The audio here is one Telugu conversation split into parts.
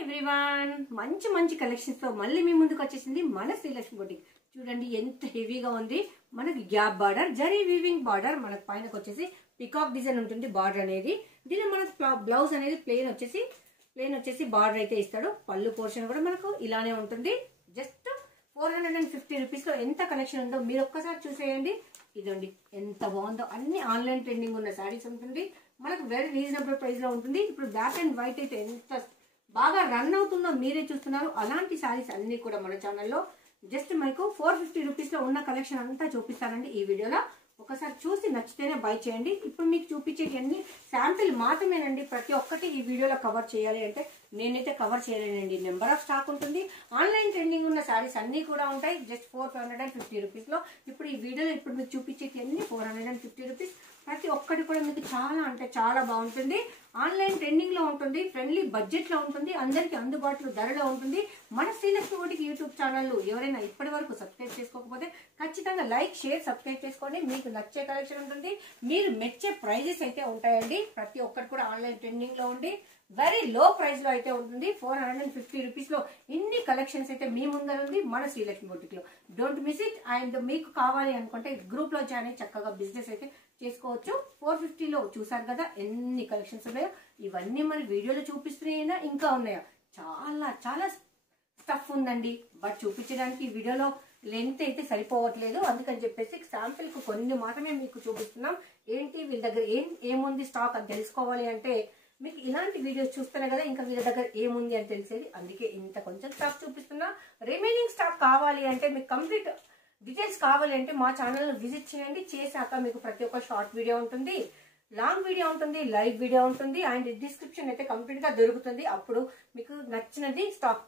ఎవ్రీవన్ మంచి మంచి కలెక్షన్స్ తో మళ్ళీ మీ ముందుకు వచ్చేసింది మన శ్రీలక్ష్మి బొటిక్. చూడండి ఎంత హెవీగా ఉంది. మనకి gap border, zari weaving border, మనకి పైనకి వచ్చేసి పికాక్ డిజైన్ ఉంటుంది బార్డర్ అనేది. దీని మనకు బ్లౌజ్ అనేది ప్లెయిన్ వచ్చేసి బార్డర్ అయితే ఇస్తాడు. పళ్ళు పోర్షన్ కూడా మనకు ఇలానే ఉంటుంది. జస్ట్ 450 రూపీస్ లో ఎంత కలెక్షన్ ఉందో మీరు ఒక్కసారి చూసేయండి. ఇదండి ఎంత బాగుందో. అన్ని ఆన్లైన్ ట్రెండింగ్ ఉన్న శారీస్ ఉంటుంది. మనకు వెరీ రీజనబుల్ ప్రైస్ లో ఉంటుంది. ఇప్పుడు బ్లాక్ అండ్ వైట్ అయితే ఎంత బాగా రన్ అవుతుందో మీరే చూస్తున్నారు. అలాంటి శారీస్ అన్ని కూడా మన ఛానల్లో జస్ట్ మనకు 450 రూపీస్ లో ఉన్న కలెక్షన్ అంతా చూపిస్తానండి ఈ వీడియోలో. ఒకసారి చూసి నచ్చితేనే బై చేయండి. ఇప్పుడు మీకు చూపించేటివన్నీ శాంపిల్ మాత్రమేనండి. ప్రతి ఒక్కటి ఈ వీడియోలో కవర్ చేయాలి అంటే నేనైతే కవర్ చేయలేనండి. నెంబర్ ఆఫ్ స్టాక్ ఉంటుంది. ఆన్లైన్ ట్రెండింగ్ ఉన్న శారీస్ అన్ని కూడా ఉంటాయి. జస్ట్ 450 రూపీస్ లో. ఇప్పుడు ఈ వీడియోలో ఇప్పుడు మీకు చూపించేటివన్నీ 450 రూపీస్. ప్రతి ఒక్కటి కూడా మీకు చాలా అంటే చాలా బాగుంటుంది. ఆన్లైన్ ట్రెండింగ్ లో ఉంటుంది. ఫ్రెండ్లీ బడ్జెట్ లో ఉంటుంది. అందరికి అందుబాటులో ధరలో ఉంటుంది. మన శ్రీలక్ష్మి బొటిక్ యూట్యూబ్ ఛానల్ ఎవరైనా ఇప్పటి వరకు సబ్స్క్రైబ్ చేసుకోకపోతే ఖచ్చితంగా లైక్, షేర్, సబ్స్క్రైబ్ చేసుకోండి. మీకు నచ్చే కలెక్షన్ ఉంటుంది. మీరు మెచ్చే ప్రైజెస్ అయితే ఉంటాయండి. ప్రతి ఒక్కటి కూడా ఆన్లైన్ ట్రెండింగ్ లో ఉండి వెరీ లో ప్రైస్ లో అయితే ఉంటుంది. 450 రూపీస్ లో ఇన్ని కలెక్షన్స్ అయితే మీ ముందర ఉంది మన శ్రీలక్ష్మి బొటిక్ లో. Don't miss it. అండ్ మీకు కావాలి అనుకుంటే గ్రూప్ లో జాయిన్ అయ్యి చక్కగా బిజినెస్ అయితే చేసుకోవచ్చు. 450 లో చూసారు కదా ఎన్ని కలెక్షన్స్ ఉన్నాయో. ఇవన్నీ మరి వీడియోలో చూపిస్తున్నాయినా ఇంకా ఉన్నాయా? చాలా చాలా స్టఫ్ ఉందండి. బట్ చూపించడానికి ఈ వీడియోలో లెంత్ అయితే సరిపోవట్లేదు. అందుకని చెప్పేసి శాంపిల్ కు కొన్ని మాత్రమే మీకు చూపిస్తున్నాం. ఏంటి వీళ్ళ దగ్గర ఏముంది స్టాక్ అని తెలుసుకోవాలి అంటే మీకు ఇలాంటి వీడియోస్ చూస్తేనే కదా ఇంకా వీళ్ళ దగ్గర ఏముంది అని తెలిసేది. అందుకే ఇంత కొంచెం స్టాక్ చూపిస్తున్నా. రిమైనింగ్ స్టాక్ కావాలి అంటే మీకు కంప్లీట్ డీటెయిల్స్ కావాలి అంటే మా ఛానల్ విజిట్ చేయండి. చేశాక మీకు ప్రతి ఒక్క షార్ట్ వీడియో ఉంటుంది, లాంగ్ వీడియో ఉంటుంది, లైవ్ వీడియో ఉంటుంది. అండ్ డిస్క్రిప్షన్ అయితే కంప్లీట్ గా దొరుకుతుంది. అప్పుడు మీకు నచ్చినది స్టాక్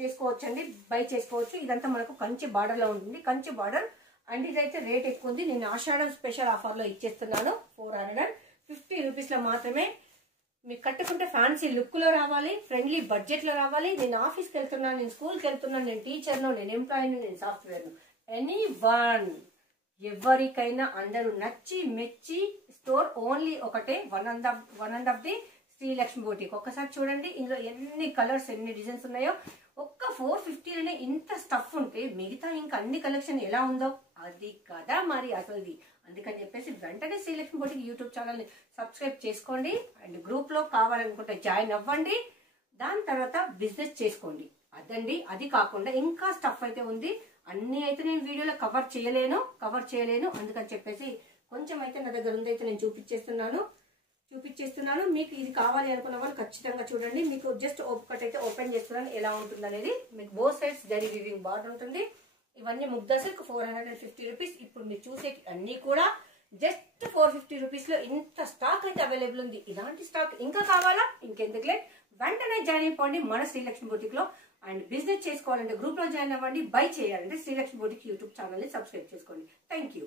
చేసుకోవచ్చండి, బై చేసుకోవచ్చు. ఇదంతా మనకు కంచి బార్డర్ లో ఉంటుంది. కంచి బార్డర్ అండ్ ఇదైతే రేట్ ఎక్కువ ఉంది. నేను ఆషాఢం స్పెషల్ ఆఫర్ లో ఇచ్చేస్తున్నాను. 450 రూపీస్ లో మాత్రమే. మీకు కట్టుకుంటే ఫ్యాన్సీ లుక్ లో రావాలి, ఫ్రెండ్లీ బడ్జెట్ లో రావాలి. నేను ఆఫీస్కి వెళ్తున్నాను, నేను స్కూల్కి వెళ్తున్నాను, నేను టీచర్ను, నేను ఎంప్లాయీని, నేను సాఫ్ట్వేర్ను. ఎనీ వన్ ఎవరికైనా అందరూ నచ్చి మెచ్చి స్టోర్ ఓన్లీ ఒకటే, one and of the Srilakshmi boutique. ఒక్కసారి చూడండి ఇందులో ఎన్ని కలర్స్, ఎన్ని డిజైన్స్ ఉన్నాయో. ఒక్క 450లోనే ఇంత స్టఫ్ ఉంటే మిగతా ఇంకా అన్ని కలెక్షన్ ఎలా ఉందో అది కదా మరి అసలుది. అందుకని చెప్పేసి వెంటనే శ్రీలక్ష్మి బొటిక్ యూట్యూబ్ ఛానల్ని సబ్స్క్రైబ్ చేసుకోండి. అండ్ గ్రూప్ లో కావాలనుకుంటే జాయిన్ అవ్వండి. దాని తర్వాత బిజినెస్ చేసుకోండి. అదండి. అది కాకుండా ఇంకా స్టఫ్ అయితే ఉంది. అన్ని అయితే నేను వీడియోలో కవర్ చేయలేను. అందుకని చెప్పేసి కొంచెం అయితే నా దగ్గర ఉంది అయితే నేను చూపించేస్తున్నాను. మీకు ఇది కావాలి అనుకున్న వాళ్ళు ఖచ్చితంగా చూడండి. మీకు జస్ట్ ఒకటైతే ఓపెన్ చేస్తున్నాను ఎలా ఉంటుంది అనేది. మీకు both sides zari weaving border ఉంటుంది. ఇవన్నీ ముగ్ధా సిల్క్ 450 రూపీస్. ఇప్పుడు మీరు చూసే అన్ని కూడా జస్ట్ 450 రూపీస్ లో ఇంత స్టాక్ అయితే అవైలబుల్ ఉంది. ఇలాంటి స్టాక్ ఇంకా కావాలా? ఇంకెందుకులే, వెంటనే జాయిన్ అయిపోండి మన శ్రీలక్ష్మి బొటిక్ లో. అండ్ బిజినెస్ చేసుకోవాలంటే గ్రూప్ లో జాయిన్ అవ్వండి. బై చేయాలంటే శ్రీలక్ష్మి బొటిక్ యూట్యూబ్ ఛానల్ ని సబ్స్క్రైబ్ చేసుకోండి. Thank you.